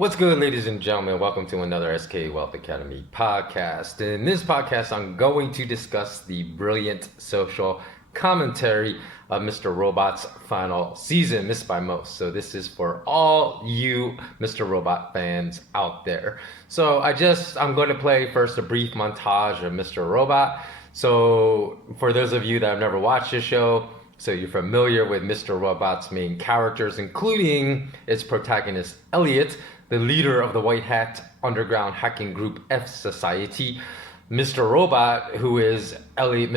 What's good, ladies and gentlemen? Welcome to another SK Wealth Academy podcast. In this podcast, I'm going to discuss the brilliant social commentary of Mr. Robot's final season, missed by most. So this is for all you Mr. Robot fans out there. So I'm going to play first a brief montage of Mr. Robot. So for those of you that have never watched the show, so you're familiar with Mr. Robot's main characters, including its protagonist, Elliot, the leader of the White Hat underground hacking group F Society, Mr. Robot, who is Elliot's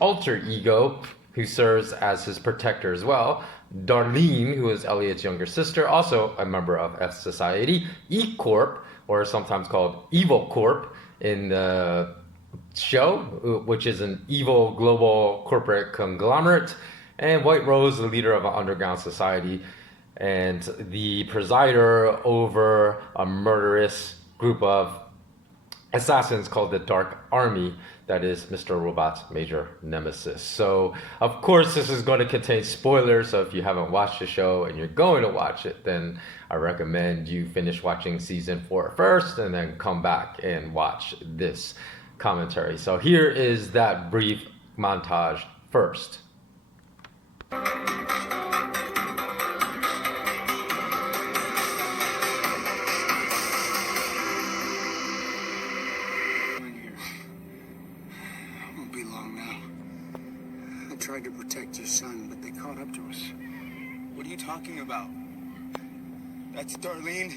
alter ego, who serves as his protector as well, Darlene, who is Elliot's younger sister, also a member of F Society, E Corp, or sometimes called Evil Corp in the show, which is an evil global corporate conglomerate, and White Rose, the leader of an underground society, and the presider over a murderous group of assassins called the Dark Army, that is Mr. Robot's major nemesis. So, of course, this is going to contain spoilers, so if you haven't watched the show and you're going to watch it, then I recommend you finish watching season 4 first and then come back and watch this commentary. So here is that brief montage first. Tried to protect your son, but they caught up to us. What are you talking about? That's Darlene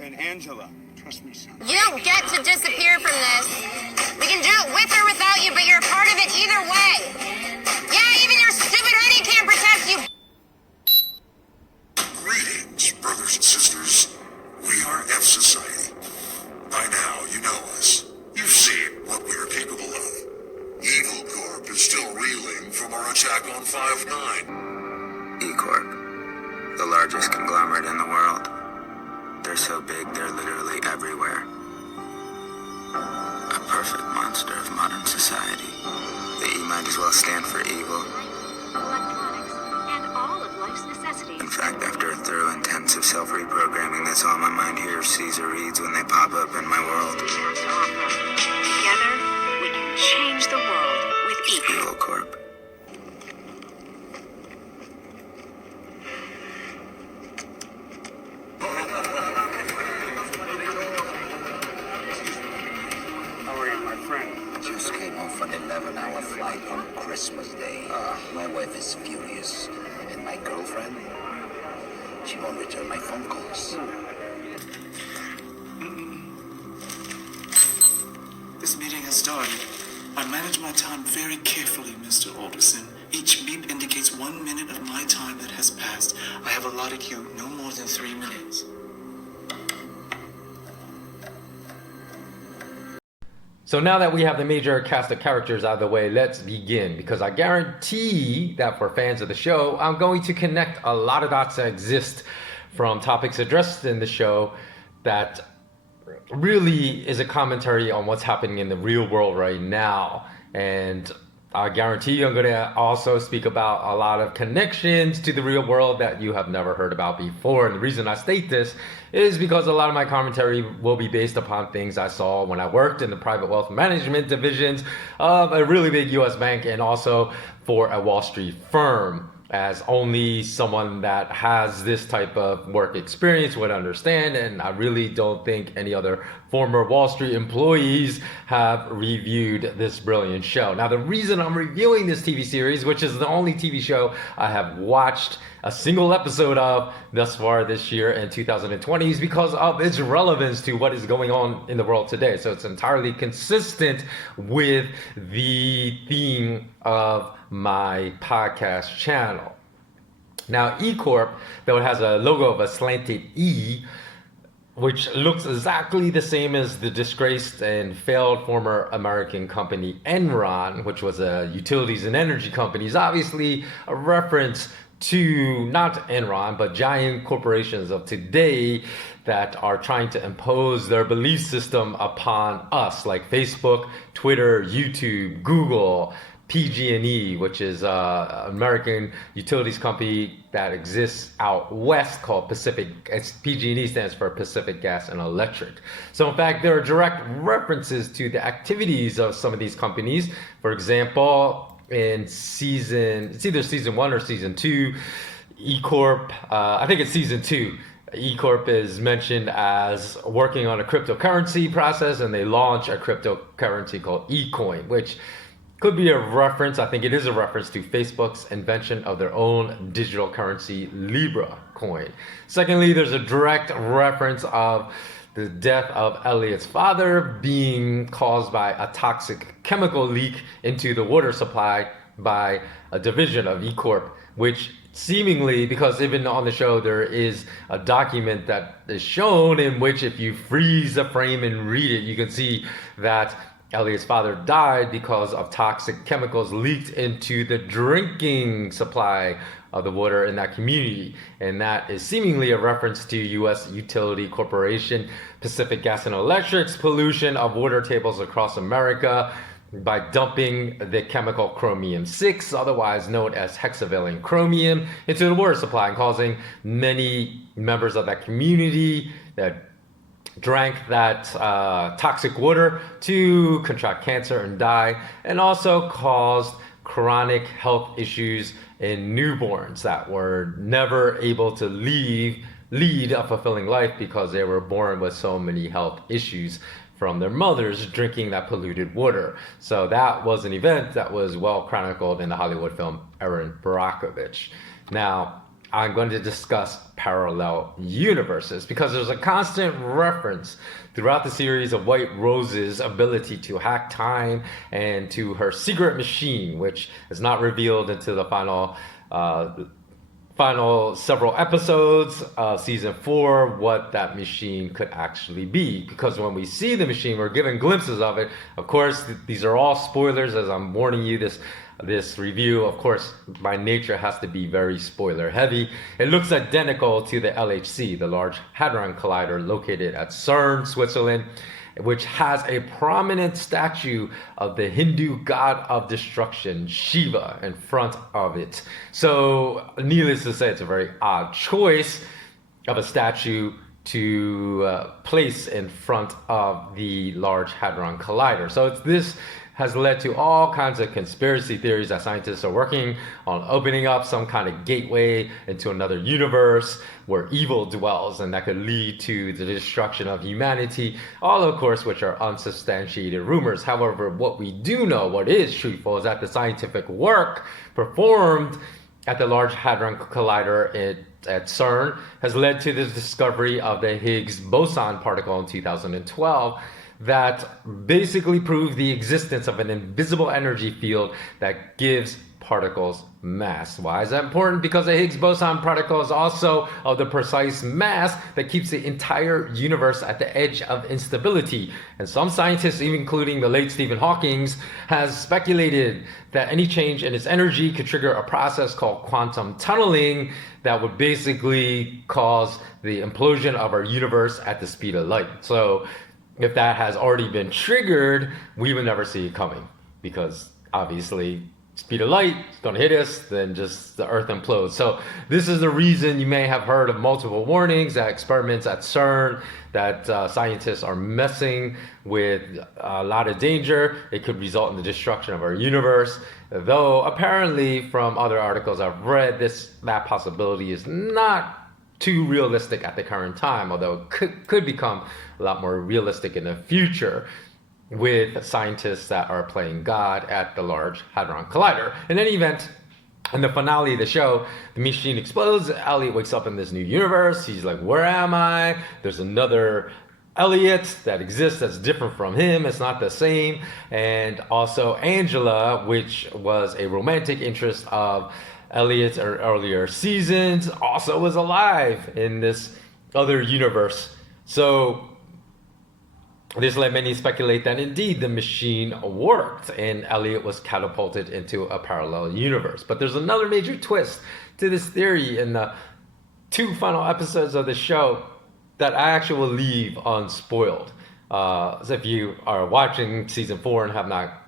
and Angela. Trust me, son. You don't get to disappear from this. We can do it with or without you, but you're a part of it either way. Yeah, even your stupid hoodie can't protect you. Greetings, brothers and sisters. We are F Society. By now, you know us. You've seen what we are capable of. Evil Corp is still reeling from our attack on 5-9. E Corp, the largest conglomerate in the world. They're so big, they're literally everywhere. A perfect monster of modern society. The E might as well stand for evil. Electronics, and all of life's necessities. In fact, after a thorough intensive self-reprogramming, that's all my mind hears sees or reads when they pop up in my world. We have to offer. Together, we can change the world with Evil Corp. How are you, my friend? Just came off an 11-hour flight on Christmas Day. My wife is furious. And my girlfriend? She won't return my phone calls. This meeting has started. I manage my time very carefully, Mr. Alderson. Each beep indicates 1 minute of my time that has passed. I have allotted you no more than 3 minutes. So now that we have the major cast of characters out of the way, let's begin, because I guarantee that for fans of the show, I'm going to connect a lot of dots that exist from topics addressed in the show that really is a commentary on what's happening in the real world right now. And I guarantee you I'm going to also speak about a lot of connections to the real world that you have never heard about before. And the reason I state this is because a lot of my commentary will be based upon things I saw when I worked in the private wealth management divisions of a really big US bank, and also for a Wall Street firm, as only someone that has this type of work experience would understand. And I really don't think any other former Wall Street employees have reviewed this brilliant show. Now, the reason I'm reviewing this TV series, which is the only TV show I have watched a single episode of thus far this year in 2020, is because of its relevance to what is going on in the world today. So it's entirely consistent with the theme of my podcast channel. Now, E Corp, though it has a logo of a slanted E, which looks exactly the same as the disgraced and failed former American company Enron, which was a utilities and energy company, is obviously a reference to not Enron, but giant corporations of today that are trying to impose their belief system upon us, like Facebook, Twitter, YouTube, Google, PG&E, which is an American utilities company that exists out west called Pacific. PG&E stands for Pacific Gas and Electric. So in fact, there are direct references to the activities of some of these companies. For example, in it's either season 1 or season 2, E Corp, I think it's season 2. E Corp is mentioned as working on a cryptocurrency process, and they launch a cryptocurrency called eCoin, which could be a reference, I think it is a reference to Facebook's invention of their own digital currency, Libra coin. Secondly, there's a direct reference of the death of Elliot's father being caused by a toxic chemical leak into the water supply by a division of E Corp, which seemingly, because even on the show there is a document that is shown in which if you freeze the frame and read it, you can see that Elliot's father died because of toxic chemicals leaked into the drinking supply of the water in that community. And that is seemingly a reference to U.S. utility corporation Pacific Gas and Electric's pollution of water tables across America by dumping the chemical chromium-6, otherwise known as hexavalent chromium, into the water supply and causing many members of that community that drank that toxic water to contract cancer and die, and also caused chronic health issues in newborns that were never able to lead a fulfilling life because they were born with so many health issues from their mothers drinking that polluted water. So that was an event that was well chronicled in the Hollywood film Erin Brockovich. Now, I'm going to discuss parallel universes because there's a constant reference throughout the series of White Rose's ability to hack time and to her secret machine, which is not revealed until the final several episodes of season 4 what that machine could actually be. Because when we see the machine, we're given glimpses of it. Of course, these are all spoilers, as I'm warning you. This review, of course, by nature has to be very spoiler heavy. It looks identical to the LHC, the Large Hadron Collider located at CERN, Switzerland, which has a prominent statue of the Hindu god of destruction, Shiva, in front of it. So, needless to say, it's a very odd choice of a statue to place in front of the Large Hadron Collider. So this has led to all kinds of conspiracy theories that scientists are working on opening up some kind of gateway into another universe where evil dwells, and that could lead to the destruction of humanity, all of course which are unsubstantiated rumors. However, what we do know, what is truthful, is that the scientific work performed at the Large Hadron Collider at CERN has led to the discovery of the Higgs boson particle in 2012 that basically proved the existence of an invisible energy field that gives particles mass. Why is that important? Because the Higgs boson particle is also of the precise mass that keeps the entire universe at the edge of instability. And some scientists, even including the late Stephen Hawking, has speculated that any change in its energy could trigger a process called quantum tunneling that would basically cause the implosion of our universe at the speed of light. So if that has already been triggered, we will never see it coming, because obviously speed of light is going to hit us, then just the earth implodes. So this is the reason you may have heard of multiple warnings that experiments at CERN, that scientists are messing with a lot of danger. It could result in the destruction of our universe. Though apparently from other articles I've read, that possibility is not too realistic at the current time, although it could become a lot more realistic in the future with scientists that are playing God at the Large Hadron Collider. In any event, in the finale of the show, the machine explodes. Elliot wakes up in this new universe. He's like, where am I? There's another Elliot that exists that's different from him. It's not the same. And also Angela, which was a romantic interest of Elliot's earlier seasons, also was alive in this other universe. So this led many to speculate that indeed the machine worked and Elliot was catapulted into a parallel universe. But there's another major twist to this theory in the 2 final episodes of the show that I actually will leave unspoiled. So if you are watching season 4 and have not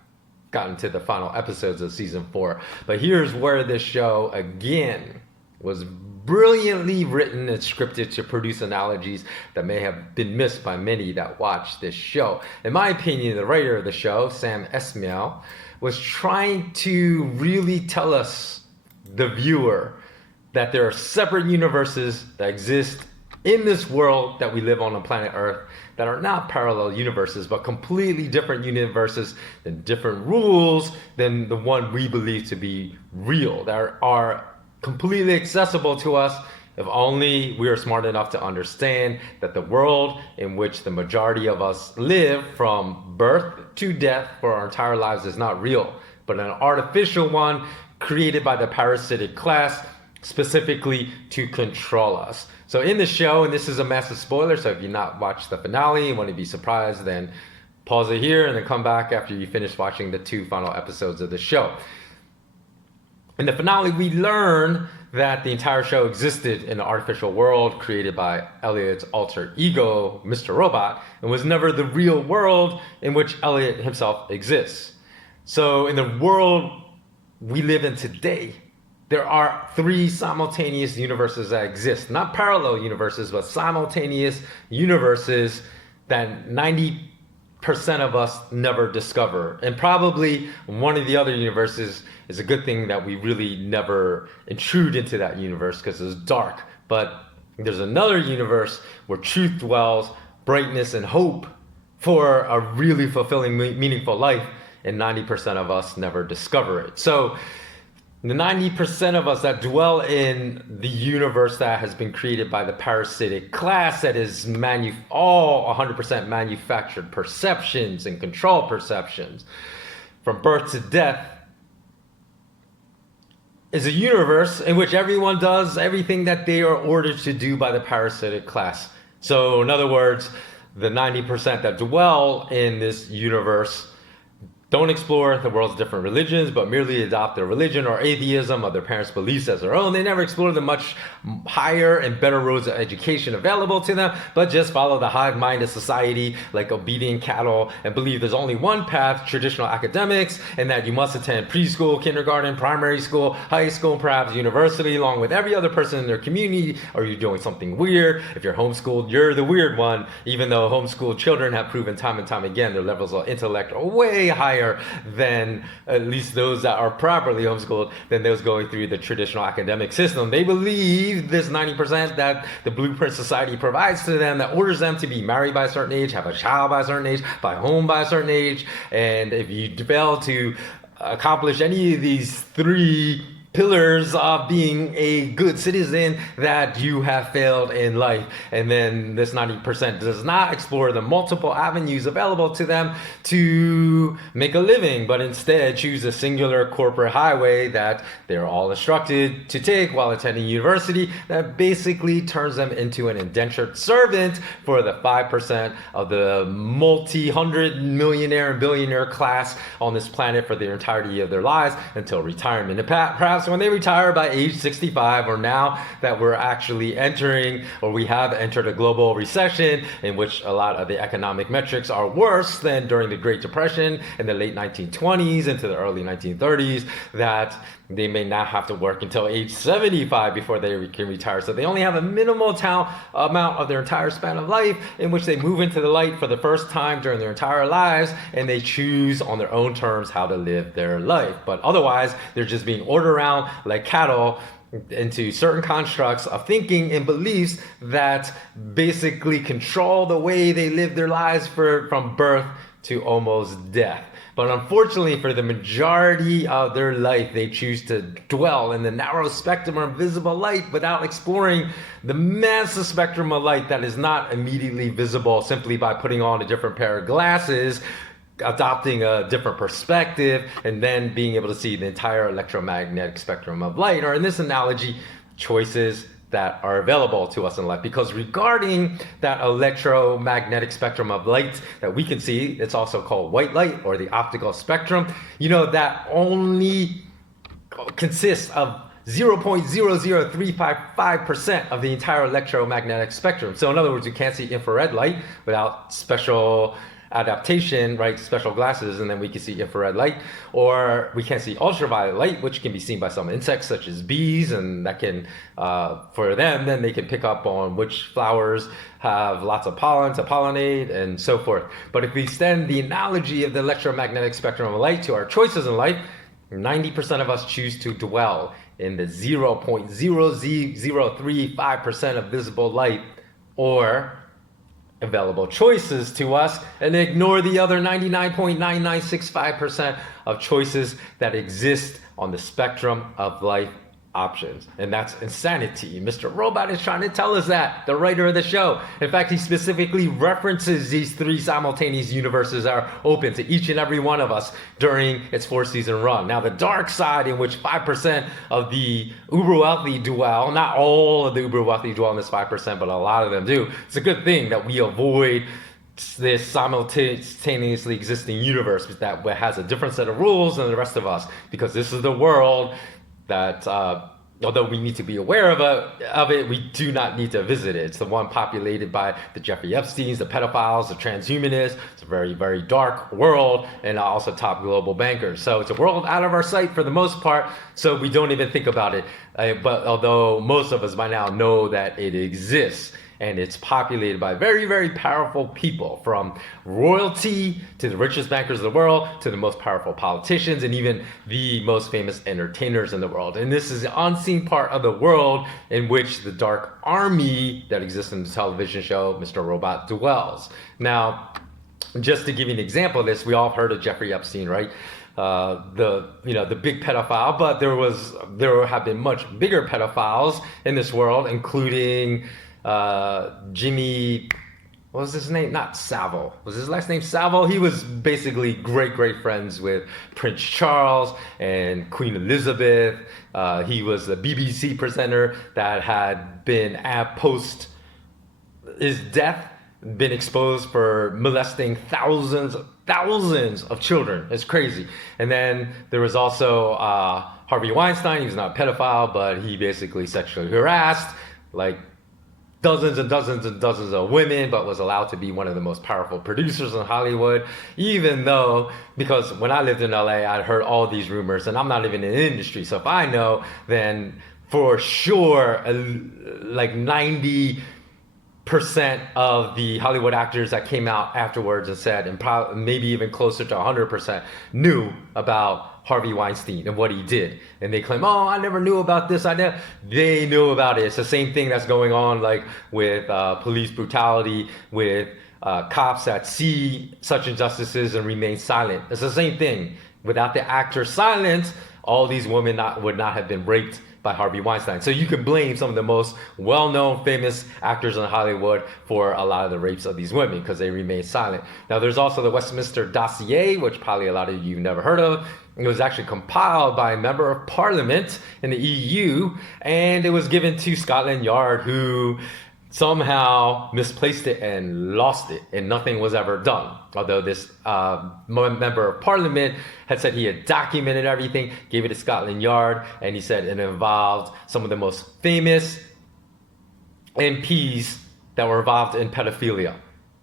gotten to the final episodes of season 4. But here's where this show, again, was brilliantly written and scripted to produce analogies that may have been missed by many that watched this show. In my opinion, the writer of the show, Sam Esmail, was trying to really tell us, the viewer, that there are separate universes that exist in this world that we live on planet Earth that are not parallel universes, but completely different universes and different rules than the one we believe to be real, that are completely accessible to us if only we are smart enough to understand that the world in which the majority of us live from birth to death for our entire lives is not real, but an artificial one created by the parasitic class specifically to control us. So in the show, and this is a massive spoiler, so if you've not watched the finale and want to be surprised, then pause it here and then come back after you finish watching the 2 final episodes of the show. In the finale, we learn that the entire show existed in an artificial world created by Elliot's alter ego, Mr. Robot, and was never the real world in which Elliot himself exists. So in the world we live in today, there are 3 simultaneous universes that exist. Not parallel universes, but simultaneous universes that 90% of us never discover. And probably one of the other universes is a good thing that we really never intrude into that universe because it's dark. But there's another universe where truth dwells, brightness and hope for a really fulfilling, meaningful life, and 90% of us never discover it. So the 90% of us that dwell in the universe that has been created by the parasitic class, that is all 100% manufactured perceptions and control perceptions from birth to death, is a universe in which everyone does everything that they are ordered to do by the parasitic class. So in other words, the 90% that dwell in this universe don't explore the world's different religions, but merely adopt their religion or atheism of their parents' beliefs as their own. They never explore the much higher and better roads of education available to them, but just follow the hive-minded society like obedient cattle and believe there's only one path, traditional academics, and that you must attend preschool, kindergarten, primary school, high school, perhaps university, along with every other person in their community, or you're doing something weird. If you're homeschooled, you're the weird one, even though homeschooled children have proven time and time again their levels of intellect are way higher than at least those that are properly homeschooled than those going through the traditional academic system. They believe this 90% that the blueprint society provides to them, that orders them to be married by a certain age, have a child by a certain age, buy a home by a certain age, and if you fail to accomplish any of these 3 pillars of being a good citizen, that you have failed in life. And then this 90% does not explore the multiple avenues available to them to make a living, but instead choose a singular corporate highway that they're all instructed to take while attending university, that basically turns them into an indentured servant for the 5% of the multi-hundred millionaire and billionaire class on this planet for the entirety of their lives until retirement. And perhaps when they retire by age 65, or now that we're actually entering, or we have entered, a global recession in which a lot of the economic metrics are worse than during the Great Depression in the late 1920s into the early 1930s, that they may not have to work until age 75 before they can retire. So they only have a minimal amount of their entire span of life in which they move into the light for the first time during their entire lives, and they choose on their own terms how to live their life. But otherwise, they're just being ordered around like cattle into certain constructs of thinking and beliefs that basically control the way they live their lives from birth to almost death. But unfortunately, for the majority of their life, they choose to dwell in the narrow spectrum of visible light without exploring the massive spectrum of light that is not immediately visible simply by putting on a different pair of glasses, adopting a different perspective, and then being able to see the entire electromagnetic spectrum of light, or in this analogy, choices that are available to us in life. Because regarding that electromagnetic spectrum of light that we can see, it's also called white light or the optical spectrum, that only consists of 0.00355% of the entire electromagnetic spectrum. So in other words, you can't see infrared light without special adaptation, right? Special glasses, and then we can see infrared light, or we can see ultraviolet light, which can be seen by some insects such as bees, and that can, for them, then they can pick up on which flowers have lots of pollen to pollinate and so forth. But if we extend the analogy of the electromagnetic spectrum of light to our choices in life, 90% of us choose to dwell in the 0.0035% of visible light, or available choices to us, and ignore the other 99.9965% of choices that exist on the spectrum of life options. And that's insanity. Mr. Robot is trying to tell us that, the writer of the show. In fact, he specifically references these 3 simultaneous universes that are open to each and every one of us during its 4-season run. Now, the dark side, in which 5% of the uber wealthy dwell, not all of the uber wealthy dwell in this 5%, but a lot of them do. It's a good thing that we avoid this simultaneously existing universe that has a different set of rules than the rest of us, because this is the world that, although we need to be aware of it, we do not need to visit it. It's the one populated by the Jeffrey Epsteins, the pedophiles, the transhumanists. It's a very, very dark world, and also top global bankers. So it's a world out of our sight for the most part, so we don't even think about it. But although most of us by now know that it exists, and it's populated by very, very powerful people, from royalty to the richest bankers of the world to the most powerful politicians and even the most famous entertainers in the world. And this is the unseen part of the world in which the dark army that exists in the television show Mr. Robot dwells. Now, just to give you an example of this, we all heard of Jeffrey Epstein, right? The big pedophile, but there have been much bigger pedophiles in this world, including Jimmy, what was his name? Not Savile. Was his last name Savile? He was basically great friends with Prince Charles and Queen Elizabeth. He was a BBC presenter that had been, post his death, been exposed for molesting thousands of children. It's crazy. And then there was also Harvey Weinstein. He was not a pedophile, but he basically sexually harassed like dozens and dozens and dozens of women, but was allowed to be one of the most powerful producers in Hollywood, even though, because when I lived in LA, I'd heard all these rumors, and I'm not even in the industry, so if I know, then for sure, like 90% of the Hollywood actors that came out afterwards and said, and maybe even closer to 100%, knew about Harvey Weinstein and what he did. And they claim, oh, I never knew about this. They knew about it. It's the same thing that's going on like with police brutality, with cops that see such injustices and remain silent. It's the same thing. Without the actor's silence, all these women would not have been raped by Harvey Weinstein. So you can blame some of the most well-known, famous actors in Hollywood for a lot of the rapes of these women because they remain silent. Now, there's also the Westminster Dossier, which probably a lot of you have never heard of. It was actually compiled by a member of parliament in the EU, and it was given to Scotland Yard, who somehow misplaced it and lost it, and nothing was ever done. Although this member of parliament had said he had documented everything, gave it to Scotland Yard, and he said it involved some of the most famous MPs that were involved in pedophilia,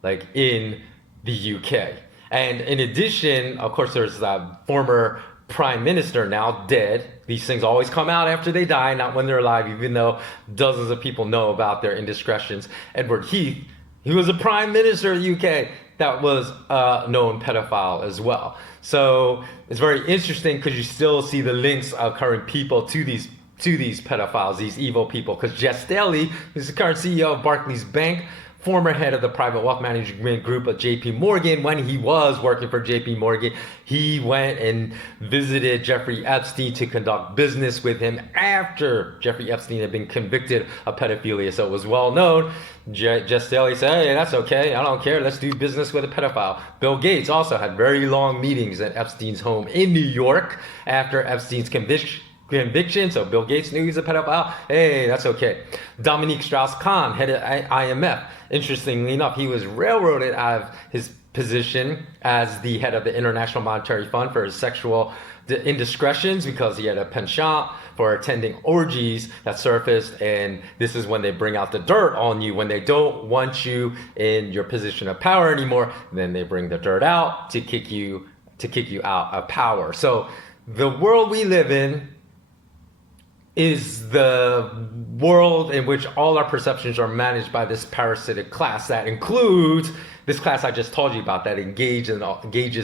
like in the UK. And in addition, of course, there's a former prime minister now dead. These things always come out after they die, not when they're alive, even though dozens of people know about their indiscretions. Edward Heath, he was a prime minister of the UK that was a known pedophile as well. So it's very interesting because you still see the links of current people to these pedophiles, these evil people. Because Jess Staley, who's the current CEO of Barclays Bank, former head of the private wealth management group of JP Morgan, when he was working for JP Morgan, he went and visited Jeffrey Epstein to conduct business with him after Jeffrey Epstein had been convicted of pedophilia. So it was well known. Jess Staley said, hey, that's okay. I don't care. Let's do business with a pedophile. Bill Gates also had very long meetings at Epstein's home in New York after Epstein's conviction, so Bill Gates knew he's a pedophile. Hey, that's okay. Dominique Strauss-Kahn, head of IMF. Interestingly enough, he was railroaded out of his position as the head of the International Monetary Fund for his sexual indiscretions because he had a penchant for attending orgies that surfaced, and this is when they bring out the dirt on you when they don't want you in your position of power anymore. Then they bring the dirt out to kick you out of power. So the world we live in is the world in which all our perceptions are managed by this parasitic class that includes this class I just told you about that engages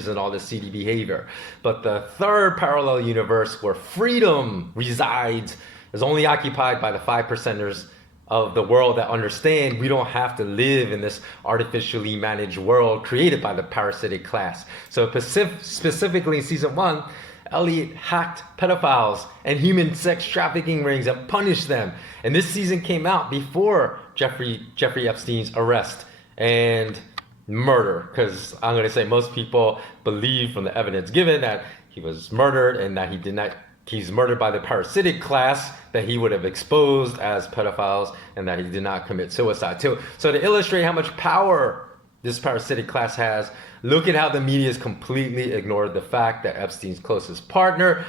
in all this seedy behavior. But the third parallel universe where freedom resides is only occupied by the 5%ers of the world that understand we don't have to live in this artificially managed world created by the parasitic class. So specifically in season 1, Elliot hacked pedophiles and human sex trafficking rings and punished them. And this season came out before Jeffrey Epstein's arrest and murder, because I'm going to say most people believe from the evidence given that he was murdered and that he's murdered by the parasitic class that he would have exposed as pedophiles and that he did not commit suicide. So to illustrate how much power this parasitic class has, look at how the media has completely ignored the fact that Epstein's closest partner,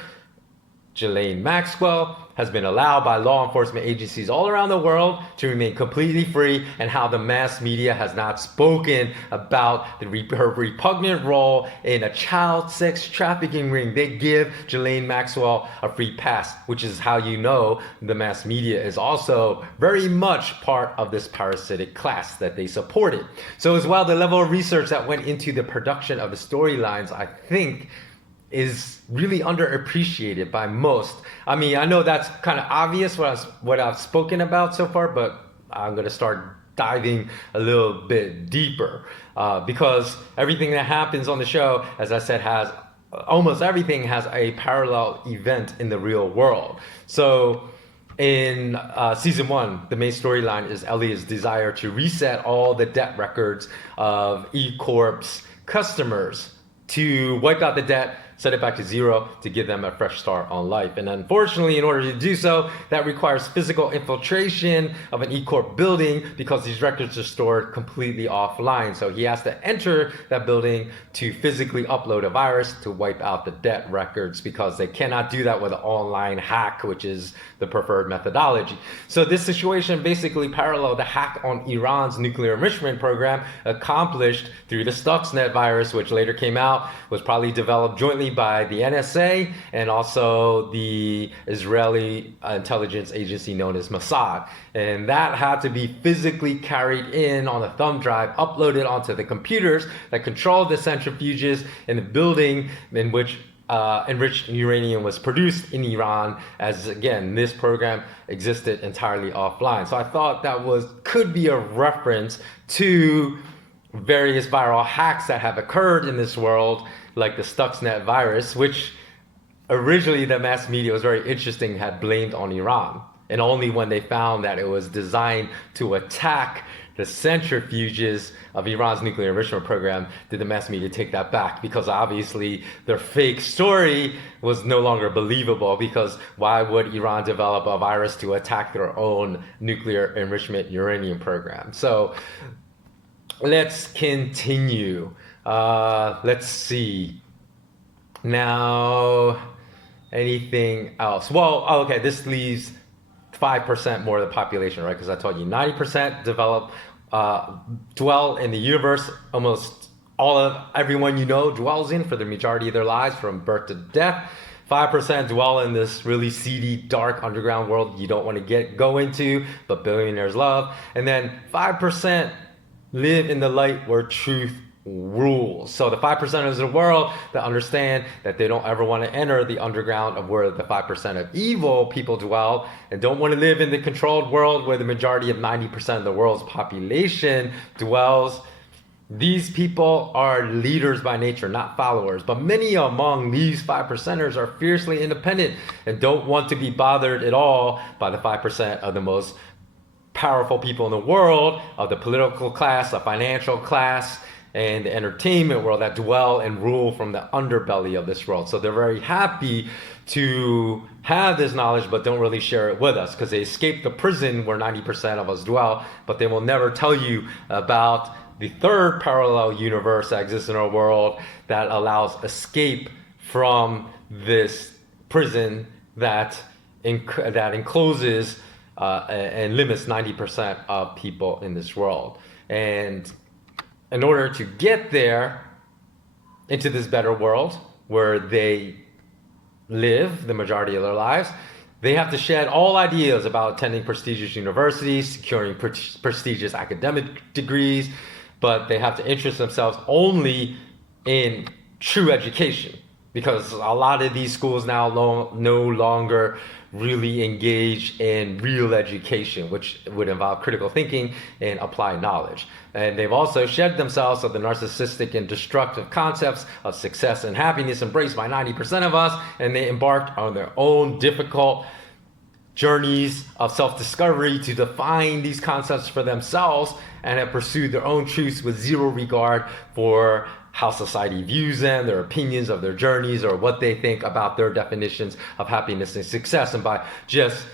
Ghislaine Maxwell, has been allowed by law enforcement agencies all around the world to remain completely free, and how the mass media has not spoken about her repugnant role in a child sex trafficking ring. They give Ghislaine Maxwell a free pass, which is how you know the mass media is also very much part of this parasitic class that they supported. So as well, the level of research that went into the production of the storylines, I think, is really underappreciated by most. I mean, I know that's kind of obvious what I've spoken about so far, but I'm going to start diving a little bit deeper because everything that happens on the show, as I said, almost everything has a parallel event in the real world. So in season 1, the main storyline is Elliot's desire to reset all the debt records of E Corp's customers, to wipe out the debt, set it back to zero, to give them a fresh start on life. And unfortunately, in order to do so, that requires physical infiltration of an E Corp building because these records are stored completely offline. So he has to enter that building to physically upload a virus to wipe out the debt records, because they cannot do that with an online hack, which is the preferred methodology. So this situation basically paralleled the hack on Iran's nuclear enrichment program accomplished through the Stuxnet virus, which later came out, was probably developed jointly by the NSA and also the Israeli intelligence agency known as Mossad. And that had to be physically carried in on a thumb drive, uploaded onto the computers that controlled the centrifuges in the building in which enriched uranium was produced in Iran, as again, this program existed entirely offline. So I thought that could be a reference to various viral hacks that have occurred in this world, like the Stuxnet virus, which originally the mass media, was very interesting, had blamed on Iran. And only when they found that it was designed to attack the centrifuges of Iran's nuclear enrichment program did the mass media take that back, because obviously their fake story was no longer believable, because why would Iran develop a virus to attack their own nuclear enrichment uranium program? So let's continue. Let's see. Now, anything else? Well, okay, this leaves 5% more of the population, right? Because I told you 90% dwell in the universe almost everyone you know dwells in for the majority of their lives, from birth to death. 5% dwell in this really seedy, dark underground world you don't want to go into, but billionaires love. And then 5% live in the light where truth rules. So the 5% of the world that understand that they don't ever want to enter the underground of where the 5% of evil people dwell, and don't want to live in the controlled world where the majority of 90% of the world's population dwells. These people are leaders by nature, not followers. But many among these 5%ers are fiercely independent and don't want to be bothered at all by the 5% of the most powerful people in the world, of the political class, the financial class, and the entertainment world that dwell and rule from the underbelly of this world. So they're very happy to have this knowledge, but don't really share it with us, because they escaped the prison where 90% of us dwell, but they will never tell you about the third parallel universe that exists in our world that allows escape from this prison that encloses and limits 90% of people in this world. And in order to get there into this better world where they live the majority of their lives, they have to shed all ideas about attending prestigious universities, securing prestigious academic degrees, but they have to interest themselves only in true education, because a lot of these schools now no longer really engage in real education, which would involve critical thinking and applied knowledge. And they've also shed themselves of the narcissistic and destructive concepts of success and happiness embraced by 90% of us, and they embarked on their own difficult journeys of self-discovery to define these concepts for themselves, and have pursued their own truths with zero regard for how society views them, their opinions of their journeys, or what they think about their definitions of happiness and success. And by just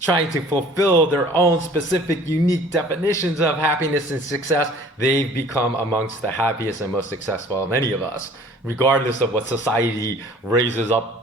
trying to fulfill their own specific, unique definitions of happiness and success, they've become amongst the happiest and most successful of any of us, regardless of what society raises up,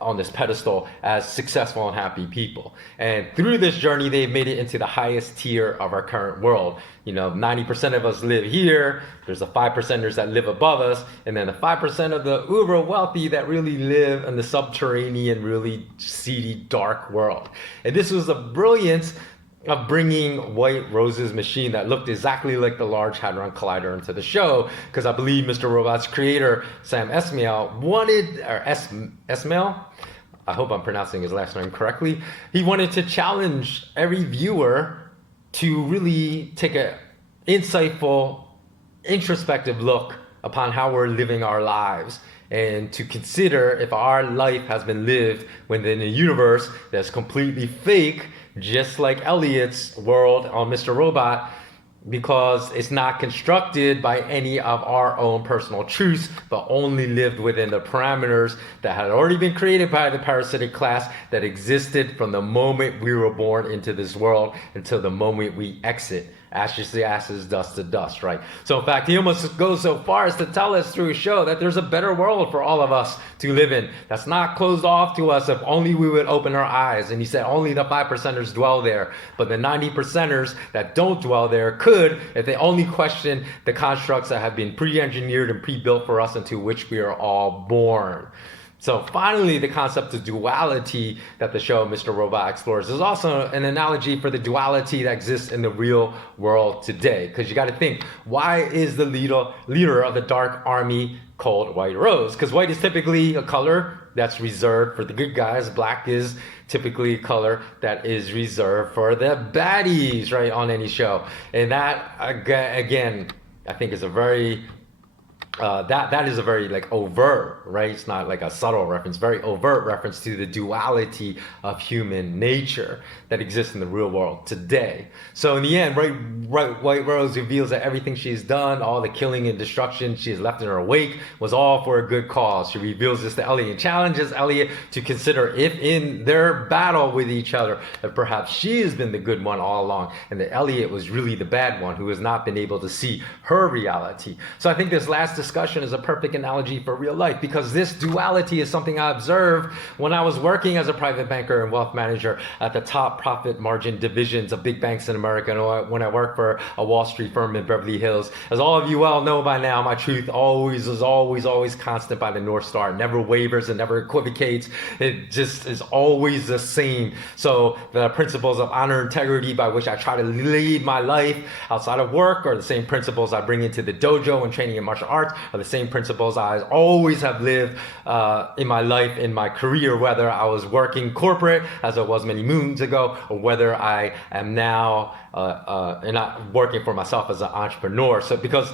on this pedestal as successful and happy people. And through this journey, they've made it into the highest tier of our current world. 90% of us live here. There's the 5%ers that live above us, and then the 5% of the uber wealthy that really live in the subterranean, really seedy, dark world. And this was the brilliance of bringing White Rose's machine that looked exactly like the Large Hadron Collider into the show, because I believe Mr. Robot's creator, Sam Esmail, Esmail, I hope I'm pronouncing his last name correctly, he wanted to challenge every viewer to really take an insightful, introspective look upon how we're living our lives, and to consider if our life has been lived within a universe that's completely fake, just like Elliot's world on Mr. Robot, because it's not constructed by any of our own personal truths, but only lived within the parameters that had already been created by the parasitic class that existed from the moment we were born into this world until the moment we exit. Ashes to ashes, dust to dust, right? So in fact, he almost goes so far as to tell us through his show that there's a better world for all of us to live in that's not closed off to us if only we would open our eyes. And he said only the 5%ers dwell there, but the 90%ers that don't dwell there could if they only question the constructs that have been pre-engineered and pre-built for us into which we are all born. So finally, the concept of duality that the show Mr. Robot explores is also an analogy for the duality that exists in the real world today. Because you got to think, why is the leader of the dark army called White Rose? Because white is typically a color that's reserved for the good guys. Black is typically a color that is reserved for the baddies, right, on any show. And that, again, I think is a very... that is a very overt, right? It's not like a subtle reference, very overt reference to the duality of human nature that exists in the real world today. So in the end, White Rose reveals that everything she's done, all the killing and destruction she has left in her wake, was all for a good cause. She reveals this to Elliot and challenges Elliot to consider if in their battle with each other, that perhaps she has been the good one all along, and that Elliot was really the bad one who has not been able to see her reality. So I think this last discussion is a perfect analogy for real life, because this duality is something I observed when I was working as a private banker and wealth manager at the top profit margin divisions of big banks in America, and when I worked for a Wall Street firm in Beverly Hills. As all of you well know by now, my truth always constant by the North Star. It never wavers and never equivocates. It just is always the same. So the principles of honor and integrity by which I try to lead my life outside of work are the same principles I bring into the dojo and training in martial arts, are the same principles I always have lived in my life, in my career, whether I was working corporate as I was many moons ago, or whether I am now not working for myself as an entrepreneur. So because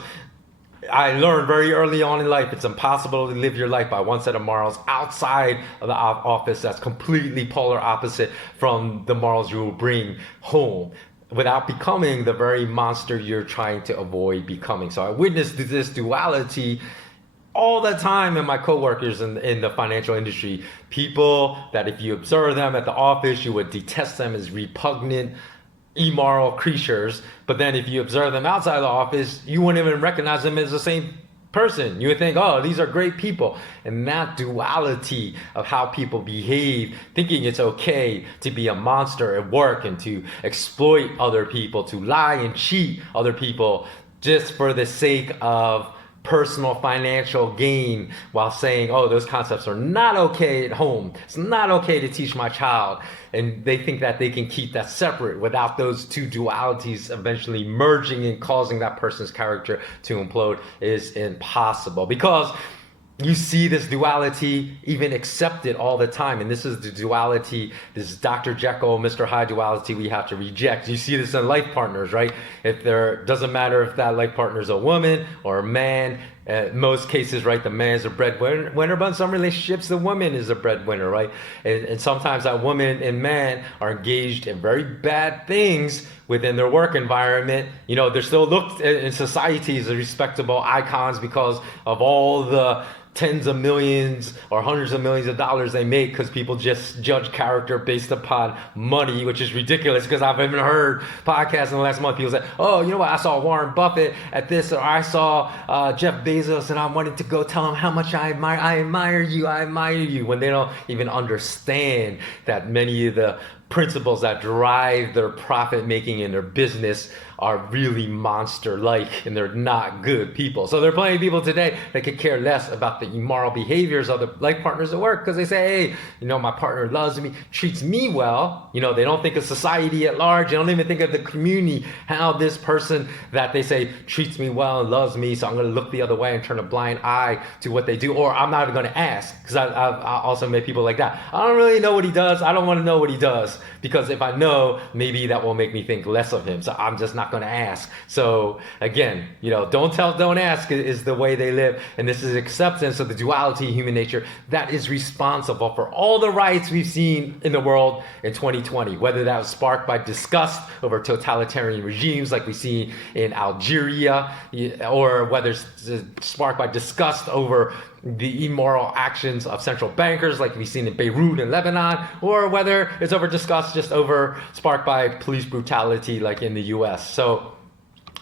I learned very early on in life, it's impossible to live your life by one set of morals outside of the office that's completely polar opposite from the morals you will bring home, without becoming the very monster you're trying to avoid becoming. So I witnessed this duality all the time in my coworkers in the financial industry. People that if you observe them at the office, you would detest them as repugnant, immoral creatures. But then if you observe them outside of the office, you wouldn't even recognize them as the same person. You would think, oh, these are great people. And that duality of how people behave, thinking it's okay to be a monster at work and to exploit other people, to lie and cheat other people just for the sake of personal financial gain, while saying, oh, those concepts are not okay at home. It's not okay to teach my child. And they think that they can keep that separate without those two dualities eventually merging and causing that person's character to implode is impossible. Because you see this duality even accepted all the time. And this is the duality, this Dr. Jekyll, Mr. Hyde duality we have to reject. You see this in life partners, right? If there doesn't matter if that life partner is a woman or a man, in most cases, right, the man is a breadwinner, but in some relationships, the woman is a breadwinner, right? And sometimes that woman and man are engaged in very bad things within their work environment. You know, they're still looked in society as respectable icons because of all the tens of millions or hundreds of millions of dollars they make, because people just judge character based upon money, which is ridiculous. Because I've even heard podcasts in the last month, people say, oh, you know what, I saw Warren Buffett at this, or I saw Jeff Bezos and I wanted to go tell him how much I admire you, when they don't even understand that many of the principles that drive their profit making in their business are really monster-like, and they're not good people. So there are plenty of people today that could care less about the immoral behaviors of the life partners at work, because they say, hey, you know, my partner loves me, treats me well. You know, they don't think of society at large. They don't even think of the community, how this person that they say treats me well and loves me, so I'm going to look the other way and turn a blind eye to what they do, or I'm not even going to ask, because I've also met people like that. I don't really know what he does. I don't want to know what he does, because if I know, maybe that will make me think less of him. So I'm just not going to ask. So again, you know, don't tell, don't ask is the way they live. And this is acceptance of the duality of human nature that is responsible for all the riots we've seen in the world in 2020, whether that was sparked by disgust over totalitarian regimes like we see in Algeria, or whether it's sparked by disgust over the immoral actions of central bankers like we've seen in Beirut and Lebanon, or whether it's over disgust just over sparked by police brutality like in the US. So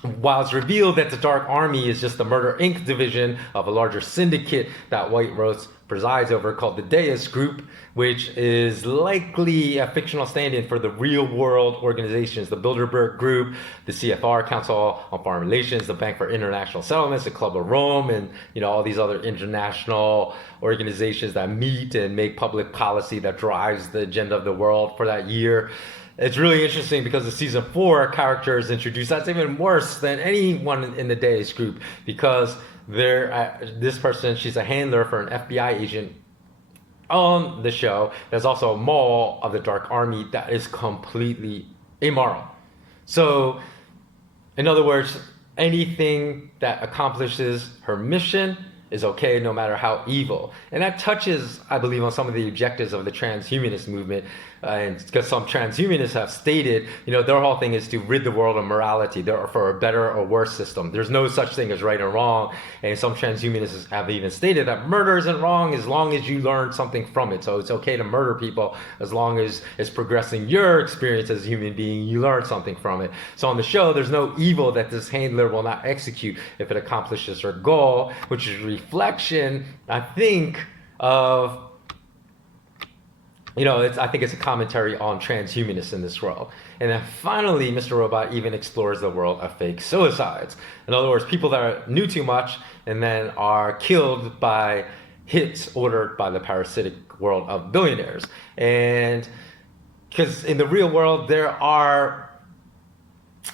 while it's revealed that the Dark Army is just the Murder Inc. division of a larger syndicate that White Rose presides over called the Deus Group, which is likely a fictional stand-in for the real-world organizations, the Bilderberg Group, the CFR, Council on Foreign Relations, the Bank for International Settlements, the Club of Rome, and you know all these other international organizations that meet and make public policy that drives the agenda of the world for that year. It's really interesting because the season 4 character is introduced that's even worse than anyone in the Deus Group, because this person, she's a handler for an FBI agent on the show. There's also a mole of the Dark Army that is completely immoral. So, in other words, anything that accomplishes her mission is okay, no matter how evil. And that touches, I believe, on some of the objectives of the transhumanist movement. And because some transhumanists have stated, you know, their whole thing is to rid the world of morality, for a better or worse system. There's no such thing as right or wrong. And some transhumanists have even stated that murder isn't wrong as long as you learn something from it. So it's okay to murder people as long as it's progressing your experience as a human being, you learn something from it. So on the show, there's no evil that this handler will not execute if it accomplishes her goal, which is a reflection, I think, of, you know, I think it's a commentary on transhumanists in this world. And then finally, Mr. Robot even explores the world of fake suicides. In other words, people that knew too much and then are killed by hits ordered by the parasitic world of billionaires. And because in the real world, there are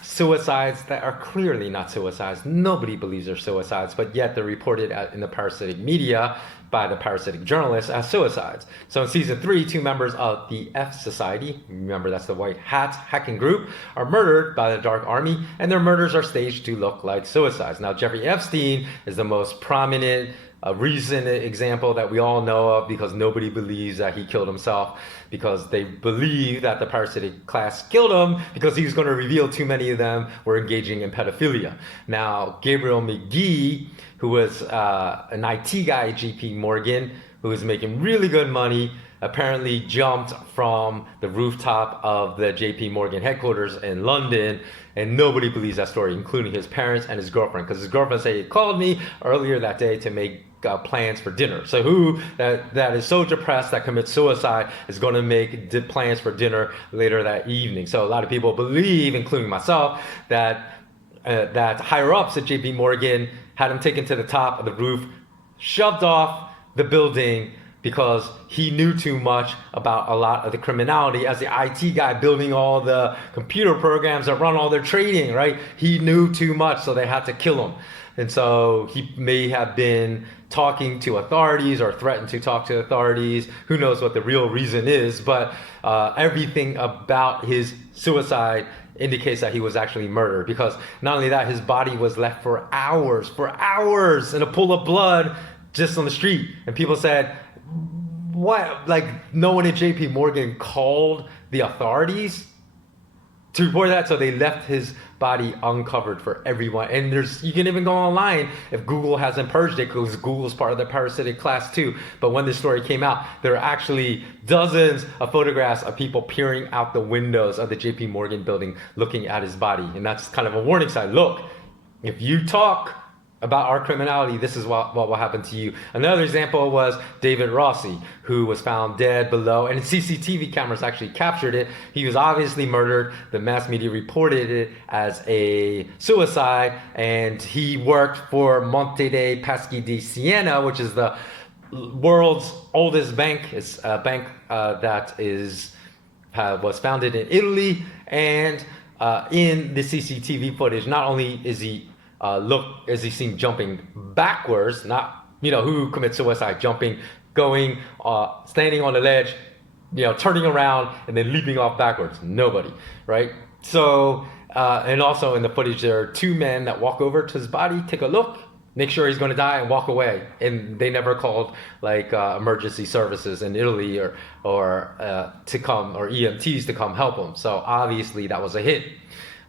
suicides that are clearly not suicides. Nobody believes they're suicides, but yet they're reported in the parasitic media by the parasitic journalists as suicides. So in season 3, 2 members of the F Society, remember that's the white hat hacking group, are murdered by the Dark Army, and their murders are staged to look like suicides. Now, Jeffrey Epstein is the most prominent recent example that we all know of, because nobody believes that he killed himself, because they believe that the parasitic class killed him because he was going to reveal too many of them were engaging in pedophilia. Now, Gabriel McGee, who was an IT guy at JP Morgan, who was making really good money, apparently jumped from the rooftop of the JP Morgan headquarters in London, and nobody believes that story, including his parents and his girlfriend, because his girlfriend said he called me earlier that day to make plans for dinner. So who that is so depressed that commits suicide is going to make plans for dinner later that evening? So a lot of people believe, including myself, that that higher ups at JP Morgan had him taken to the top of the roof, shoved off the building because he knew too much about a lot of the criminality as the IT guy building all the computer programs that run all their trading, right? He knew too much, so they had to kill him. And so he may have been talking to authorities or threatened to talk to authorities. Who knows what the real reason is, but everything about his suicide indicates that he was actually murdered, because not only that, his body was left for hours in a pool of blood just on the street. And people said, what? Like, no one at JP Morgan called the authorities to report that, so they left his body uncovered for everyone. And you can even go online if Google hasn't purged it, because Google's part of the parasitic class too. But when this story came out, there are actually dozens of photographs of people peering out the windows of the JP Morgan building looking at his body. And that's kind of a warning sign. Look, if you talk about our criminality, this is what will happen to you. Another example was David Rossi, who was found dead below, and CCTV cameras actually captured it. He was obviously murdered. The mass media reported it as a suicide, and he worked for Monte dei Paschi di Siena, which is the world's oldest bank. It's a bank that was founded in Italy, and in the CCTV footage, not only is he is he seen jumping backwards, not, who commits suicide, jumping, going, standing on the ledge, turning around and then leaping off backwards. Nobody, right? So, and also in the footage, there are two men that walk over to his body, take a look, make sure he's going to die, and walk away. And they never called emergency services in Italy or to come, or EMTs to come help him. So obviously that was a hit.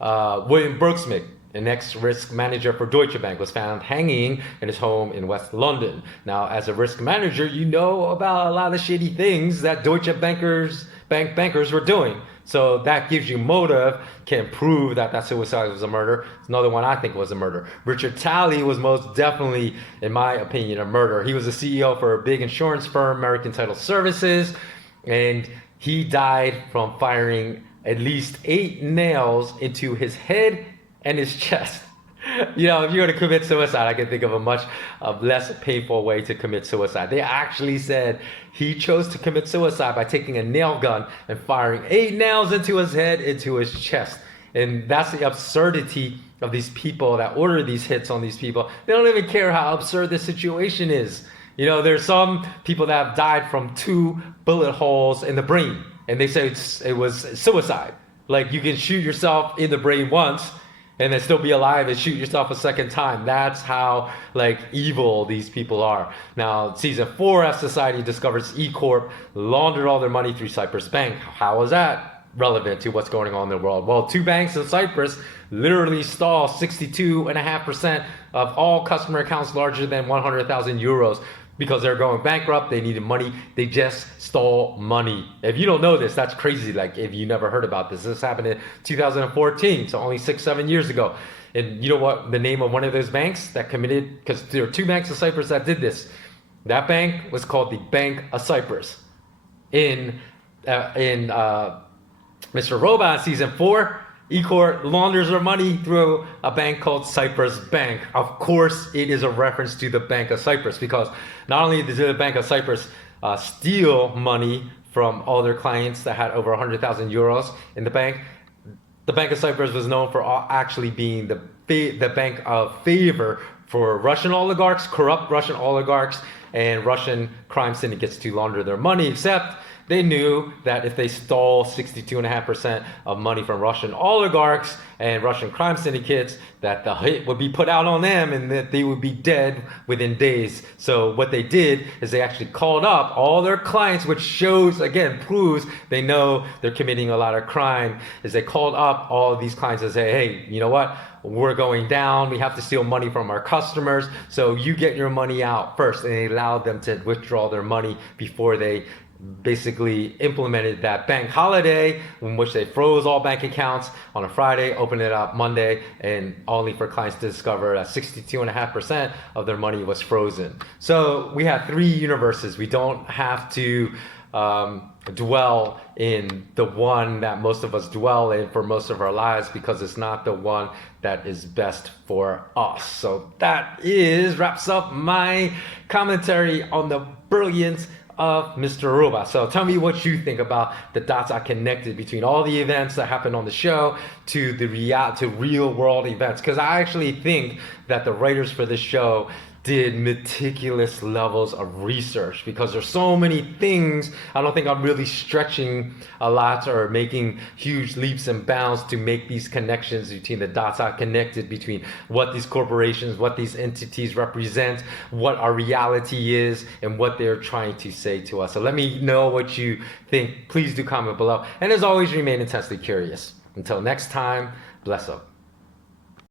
William Brooksmith, an ex-risk manager for Deutsche Bank, was found hanging in his home in West London. Now, as a risk manager, you know about a lot of shady things that Deutsche bankers were doing. So that gives you motive, can prove that suicide was a murder. It's another one I think was a murder. Richard Talley was most definitely, in my opinion, a murder. He was the CEO for a big insurance firm, American Title Services, and he died from firing at least 8 nails into his head and his chest. If you're going to commit suicide, I can think of a much less painful way to commit suicide. They actually said he chose to commit suicide by taking a nail gun and firing 8 nails into his head, into his chest. And that's the absurdity of these people that order these hits on these people. They don't even care how absurd the situation is. There's some people that have died from 2 bullet holes in the brain, and they say it was suicide. Like, you can shoot yourself in the brain once and then still be alive and shoot yourself a second time. That's how evil these people are. Now, season 4, F Society discovers E Corp laundered all their money through Cyprus Bank. How is that relevant to what's going on in the world? Well, 2 banks in Cyprus literally stole 62.5% of all customer accounts larger than 100,000 euros. Because they're going bankrupt, they needed money, they just stole money. If you don't know this, that's crazy. If you never heard about this, this happened in 2014, so only 6-7 years ago. And you know what the name of one of those banks that committed, because there are 2 banks in Cyprus that did this. That bank was called the Bank of Cyprus. In Mr. Robot season 4, E Corp launders their money through a bank called Cyprus Bank. Of course, it is a reference to the Bank of Cyprus, because not only did the Bank of Cyprus steal money from all their clients that had over 100,000 euros in the Bank of Cyprus was known for actually being the bank of favor for Russian oligarchs, corrupt Russian oligarchs, and Russian crime syndicates to launder their money, except they knew that if they stole 62.5% of money from Russian oligarchs and Russian crime syndicates, that the hit would be put out on them and that they would be dead within days. So what they did is they actually called up all their clients, which proves they know they're committing a lot of crime, is they called up all of these clients and say, hey, you know what? We're going down. We have to steal money from our customers. So you get your money out first. And they allowed them to withdraw their money before they basically implemented that bank holiday in which they froze all bank accounts on a Friday, opened it up Monday, and only for clients to discover that 62.5% of their money was frozen. So we have three universes. We don't have to dwell in the one that most of us dwell in for most of our lives, because it's not the one that is best for us. So that wraps up my commentary on the brilliance of Mr. Robot. So tell me what you think about the dots I connected between all the events that happened on the show to the real world events, because I actually think that the writers for this show did meticulous levels of research, because there's so many things. I don't think I'm really stretching a lot or making huge leaps and bounds to make these connections between the dots I connected between what these corporations, what these entities represent, what our reality is, and what they're trying to say to us. So let me know what you think. Please do comment below. And as always, remain intensely curious. Until next time, bless up.